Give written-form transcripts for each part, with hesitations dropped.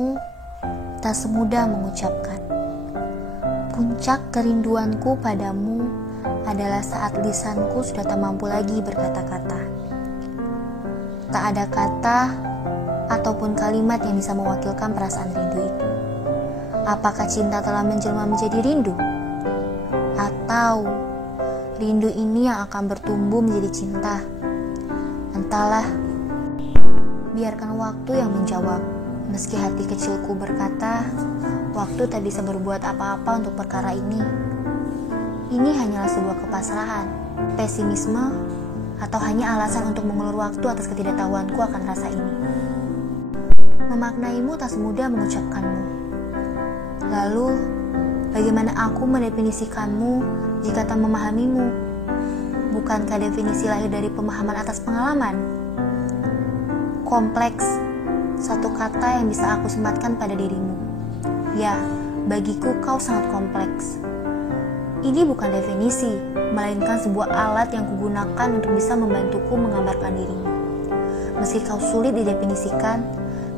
Kata-katamu tak semudah mengucapkan. Puncak kerinduanku padamu adalah saat lisanku sudah tak mampu lagi berkata-kata. Tak ada kata ataupun kalimat yang bisa mewakilkan perasaan rindu itu. Apakah cinta telah menjelma menjadi rindu? Atau rindu ini yang akan bertumbuh menjadi cinta? Entahlah, biarkan waktu yang menjawab. Meski hati kecilku berkata, waktu tak bisa berbuat apa-apa untuk perkara ini. Ini hanyalah sebuah kepasrahan, pesimisme, atau hanya alasan untuk mengulur waktu atas ketidaktahuanku akan rasa ini. Memaknaimu tak semudah mengucapkanmu. Lalu, bagaimana aku mendefinisikanmu jika tak memahamimu? Bukankah definisi lahir dari pemahaman atas pengalaman? Kompleks, satu kata yang bisa aku sematkan pada dirimu. Ya, bagiku kau sangat kompleks. Ini bukan definisi, melainkan sebuah alat yang kugunakan untuk bisa membantuku menggambarkan dirimu. Meski kau sulit didefinisikan,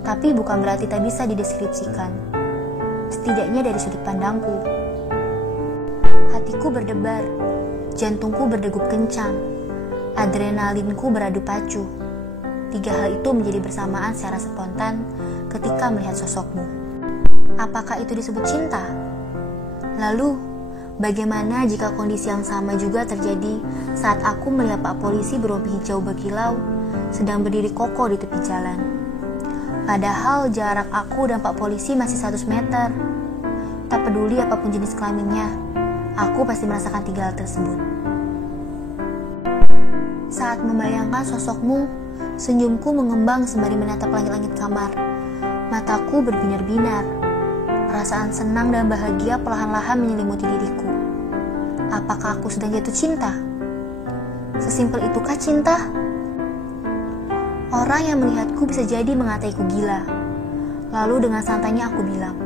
tapi bukan berarti tak bisa dideskripsikan. Setidaknya dari sudut pandangku. Hatiku berdebar, jantungku berdegup kencang, adrenalinku beradu pacu. Tiga hal itu menjadi bersamaan secara spontan ketika melihat sosokmu. Apakah itu disebut cinta? Lalu, bagaimana jika kondisi yang sama juga terjadi saat aku melihat Pak Polisi berompi hijau berkilau sedang berdiri kokoh di tepi jalan? Padahal jarak aku dan Pak Polisi masih 100 meter. Tak peduli apapun jenis kelaminnya, aku pasti merasakan tiga hal tersebut. Saat membayangkan sosokmu, senyumku mengembang sembari menatap langit-langit kamar. Mataku berbinar-binar. Perasaan senang dan bahagia perlahan-lahan menyelimuti diriku. Apakah aku sedang jatuh cinta? Sesimpel itukah cinta? Orang yang melihatku bisa jadi mengataiku gila. Lalu dengan santainya aku bilang,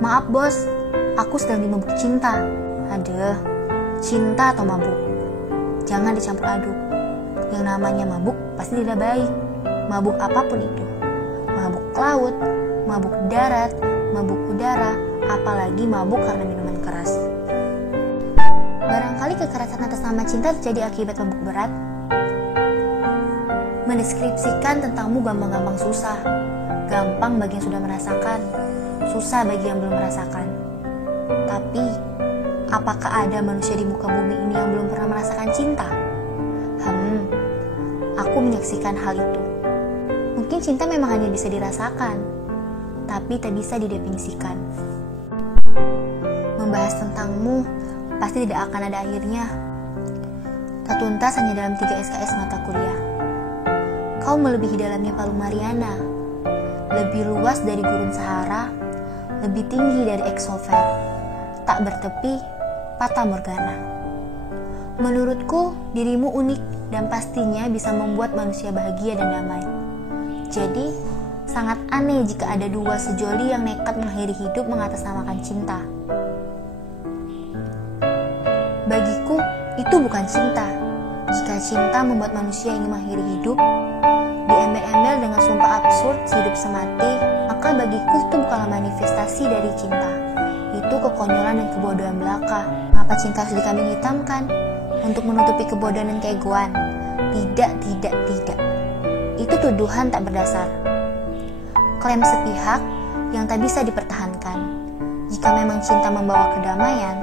"Maaf bos, aku sedang dimabuk cinta." Aduh, cinta atau mabuk? Jangan dicampur aduk. Yang namanya mabuk pasti tidak baik. Mabuk apapun itu. Mabuk laut, mabuk darat, mabuk udara, apalagi mabuk karena minuman keras. Barangkali kekerasan atas nama cinta terjadi akibat mabuk berat. Mendeskripsikan tentangmu gampang-gampang susah. Gampang bagi yang sudah merasakan, susah bagi yang belum merasakan. Tapi, apakah ada manusia di muka bumi ini yang belum pernah merasakan cinta? Aku menyaksikan hal itu. Mungkin cinta memang hanya bisa dirasakan, tapi tak bisa didefinisikan. Membahas tentangmu pasti tidak akan ada akhirnya. Tak tuntas hanya dalam 3 SKS mata kuliah. Kau melebihi dalamnya Palu Mariana, lebih luas dari gurun Sahara, lebih tinggi dari Exover, tak bertepi, Fata Morgana. Menurutku, dirimu unik dan pastinya bisa membuat manusia bahagia dan damai. Jadi, sangat aneh jika ada dua sejoli yang nekat mengakhiri hidup mengatasnamakan cinta. Bagiku, itu bukan cinta. Jika cinta membuat manusia ingin mengakhiri hidup, diembel-embel dengan sumpah absurd hidup semati, maka bagiku itu bukanlah manifestasi dari cinta. Itu kekonyolan dan kebodohan belaka. Mengapa cinta harus dikambing hitamkan? Untuk menutupi kebodohan dan keegoan? Tidak. Itu tuduhan tak berdasar. Klaim sepihak yang tak bisa dipertahankan. Jika memang cinta membawa kedamaian,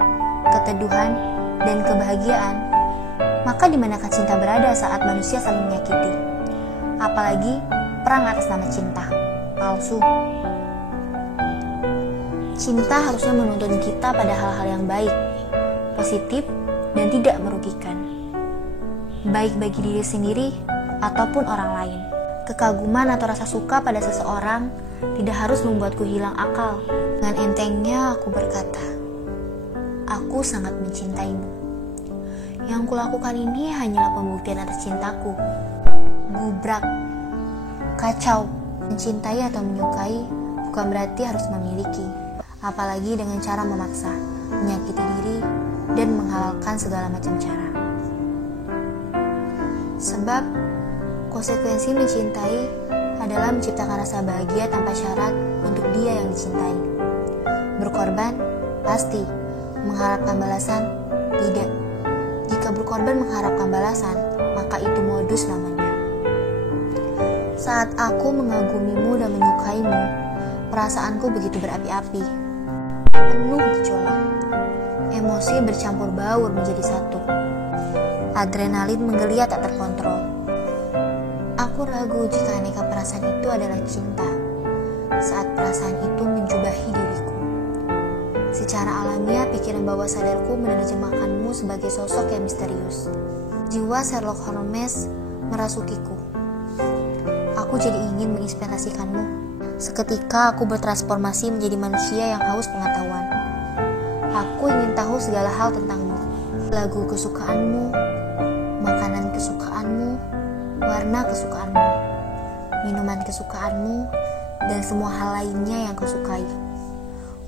keteduhan, dan kebahagiaan, maka di manakah cinta berada saat manusia saling menyakiti? Apalagi perang atas nama cinta. Palsu. Cinta harusnya menuntun kita pada hal-hal yang baik, positif, dan tidak merugikan. Baik bagi diri sendiri ataupun orang lain. Kekaguman atau rasa suka pada seseorang tidak harus membuatku hilang akal. Dengan entengnya aku berkata, aku sangat mencintaimu. Yang kulakukan ini hanyalah pembuktian atas cintaku. Gubrak, kacau. Mencintai atau menyukai bukan berarti harus memiliki, apalagi dengan cara memaksa, menyakiti diri, dan menghalalkan segala macam cara. Sebab konsekuensi mencintai adalah menciptakan rasa bahagia tanpa syarat untuk dia yang dicintai. Berkorban? Pasti. Mengharapkan balasan? Tidak. Jika berkorban mengharapkan balasan, maka itu modus namanya. Saat aku mengagumimu dan menyukaimu, perasaanku begitu berapi-api. Penuh gejolak. Emosi bercampur baur menjadi satu. Adrenalin menggeliat tak terkontrol. Aku ragu jika aneka perasaan itu adalah cinta. Saat perasaan itu menjubahi diriku, secara alamiah pikiran bawah sadarku menerjemahkanmu sebagai sosok yang misterius. Jiwa Sherlock Holmes merasukiku. Aku jadi ingin menginspirasikanmu. Seketika aku bertransformasi menjadi manusia yang haus pengetahuan. Aku ingin tahu segala hal tentangmu. Lagu kesukaanmu, makanan kesukaanmu, warna kesukaanmu, minuman kesukaanmu, dan semua hal lainnya yang kau sukai.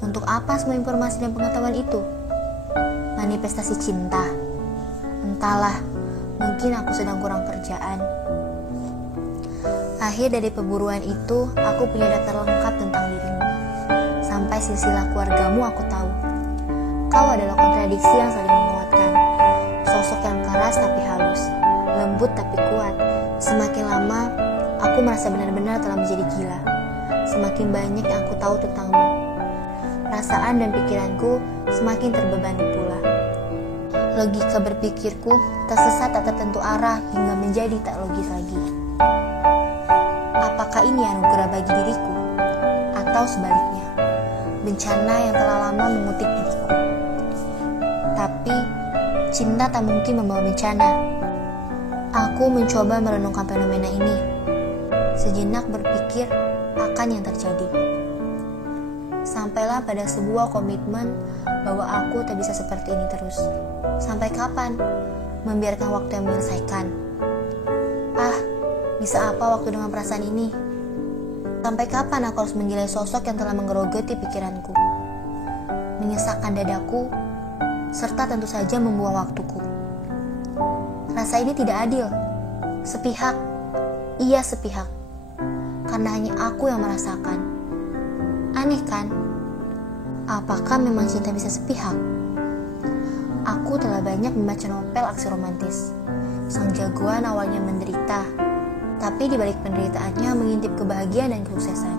Untuk apa semua informasi dan pengetahuan itu? Manifestasi cinta? Entahlah, mungkin aku sedang kurang kerjaan. Akhir dari perburuan itu, aku punya daftar lengkap tentang dirimu. Sampai silsilah keluargamu aku tahu. Kau adalah kontradiksi yang saling menguatkan. Sosok yang keras tapi halus, lembut tapi kuat. Semakin lama, aku merasa benar-benar telah menjadi gila. Semakin banyak yang aku tahu tentangmu. Perasaan dan pikiranku semakin terbebani pula. Logika berpikirku tersesat tak tertentu arah hingga menjadi tak logis lagi. Apakah ini anugerah bagi diriku? Atau sebaliknya, bencana yang telah lama mengutip diriku? Tapi, cinta tak mungkin membawa bencana. Aku mencoba merenungkan fenomena ini. Sejenak berpikir akan yang terjadi. Sampailah pada sebuah komitmen bahwa aku tak bisa seperti ini terus. Sampai kapan? Membiarkan waktu yang menyelesaikan. Bisa apa waktu dengan perasaan ini? Sampai kapan aku harus menilai sosok yang telah menggerogoti pikiranku, menyesakkan dadaku, serta tentu saja membuang waktuku? Rasa ini tidak adil. Sepihak. Iya, sepihak. Karena hanya aku yang merasakan. Aneh kan? Apakah memang cinta bisa sepihak? Aku telah banyak membaca novel aksi romantis. Sang jagoan awalnya menderita, tapi di balik penderitaannya mengintip kebahagiaan dan kesuksesan.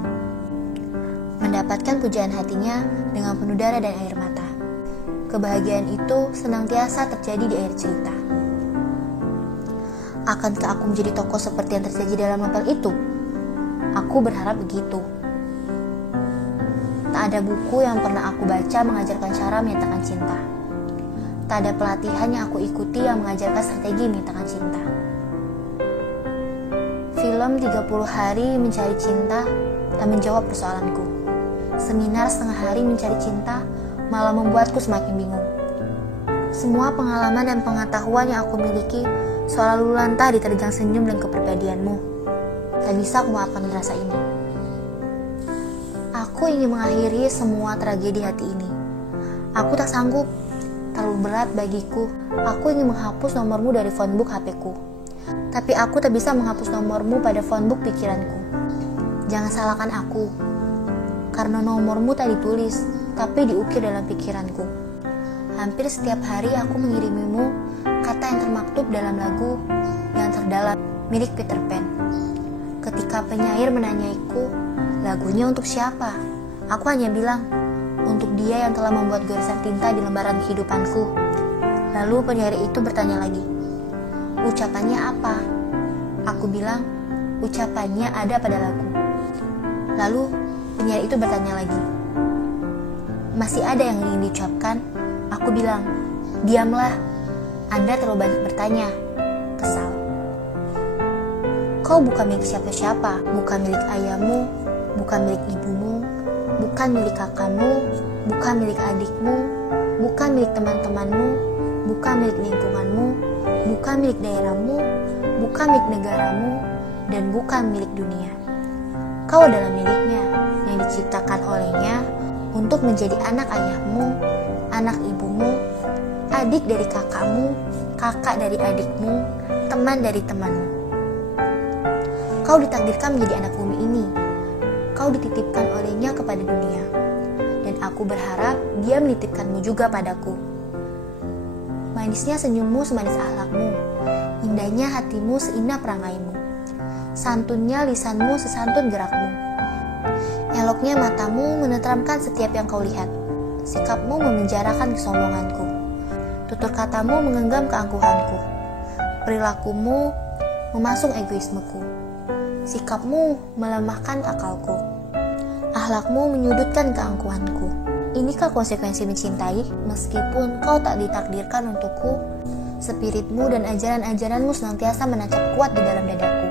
Mendapatkan pujaan hatinya dengan penuh darah dan air mata. Kebahagiaan itu senantiasa terjadi di akhir cerita. Akankah aku menjadi tokoh seperti yang terjadi dalam novel itu? Aku berharap begitu. Tak ada buku yang pernah aku baca mengajarkan cara menyatakan cinta. Tak ada pelatihan yang aku ikuti yang mengajarkan strategi menyatakan cinta. Film 30 hari mencari cinta tak menjawab persoalanku. Seminar setengah hari mencari cinta malah membuatku semakin bingung. Semua pengalaman dan pengetahuan yang aku miliki seolah lalu lantah diterjang senyum dan kepribadianmu. Tak bisa aku memaafkan rasa ini. Aku ingin mengakhiri semua tragedi hati ini. Aku tak sanggup, terlalu berat bagiku. Aku ingin menghapus nomormu dari phonebook HP-ku. Tapi aku tak bisa menghapus nomormu pada phonebook pikiranku. Jangan salahkan aku, karena nomormu tak ditulis, tapi diukir dalam pikiranku. Hampir setiap hari aku mengirimimu kata yang termaktub dalam lagu yang terdalam milik Peter Pan. Ketika penyair menanyaiku, lagunya untuk siapa? Aku hanya bilang, untuk dia yang telah membuat goresan tinta di lembaran kehidupanku. Lalu penyair itu bertanya lagi, ucapannya apa? Aku bilang, ucapannya ada pada lagu. Lalu penyair itu bertanya lagi, masih ada yang ingin diucapkan? Aku bilang, diamlah, Anda terlalu banyak bertanya. Kesal. Kau bukan milik siapa-siapa, bukan milik ayahmu, bukan milik ibumu, bukan milik kakakmu, bukan milik adikmu, bukan milik teman-temanmu, bukan milik lingkunganmu, bukan milik daerahmu, bukan milik negaramu, dan bukan milik dunia. Kau adalah miliknya, yang diciptakan olehnya untuk menjadi anak ayahmu, anak ibumu, adik dari kakakmu, kakak dari adikmu, teman dari temanmu. Kau ditakdirkan menjadi anak bumi ini, kau dititipkan olehnya kepada dunia. Dan aku berharap dia menitipkanmu juga padaku. Manisnya senyummu semanis akhlakmu, indahnya hatimu seindah perangaimu, santunnya lisanmu sesantun gerakmu, eloknya matamu menenteramkan setiap yang kau lihat, sikapmu memenjarakan kesombonganku, tutur katamu menggenggam keangkuhanku, perilakumu memasung egoismeku, sikapmu melemahkan akalku, akhlakmu menyudutkan keangkuhanku. Inikah konsekuensi mencintai? Meskipun kau tak ditakdirkan untukku, spiritmu dan ajaran-ajaranmu senantiasa menancap kuat di dalam dadaku,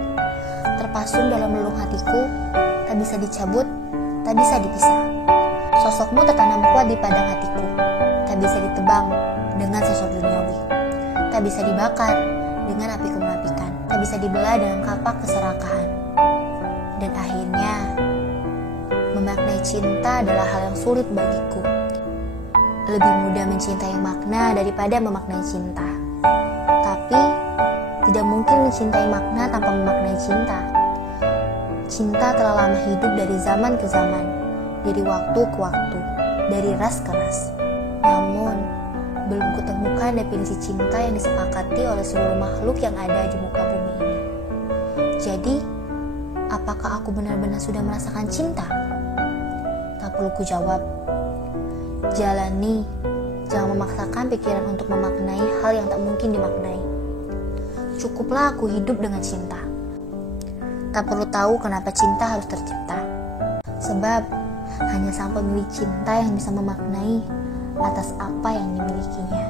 terpasung dalam relung hatiku, tak bisa dicabut, tak bisa dipisah. Sosokmu tertanam kuat di padang hatiku, tak bisa ditebang dengan sosok duniawi, tak bisa dibakar dengan api kemunafikan, tak bisa dibelah dengan kapak keserakahan. Dan akhirnya, memaknai cinta adalah hal yang sulit bagiku. Lebih mudah mencintai makna daripada memaknai cinta. Tapi, tidak mungkin mencintai makna tanpa memaknai cinta. Cinta telah lama hidup dari zaman ke zaman, dari waktu ke waktu, dari ras ke ras. Namun, belum kutemukan definisi cinta yang disepakati oleh seluruh makhluk yang ada di muka bumi ini. Jadi, apakah aku benar-benar sudah merasakan cinta? Tak perlu ku jawab. Jalani, jangan memaksakan pikiran untuk memaknai hal yang tak mungkin dimaknai. Cukuplah aku hidup dengan cinta. Tak perlu tahu kenapa cinta harus tercipta. Sebab hanya sang pemilik cinta yang bisa memaknai atas apa yang dimilikinya.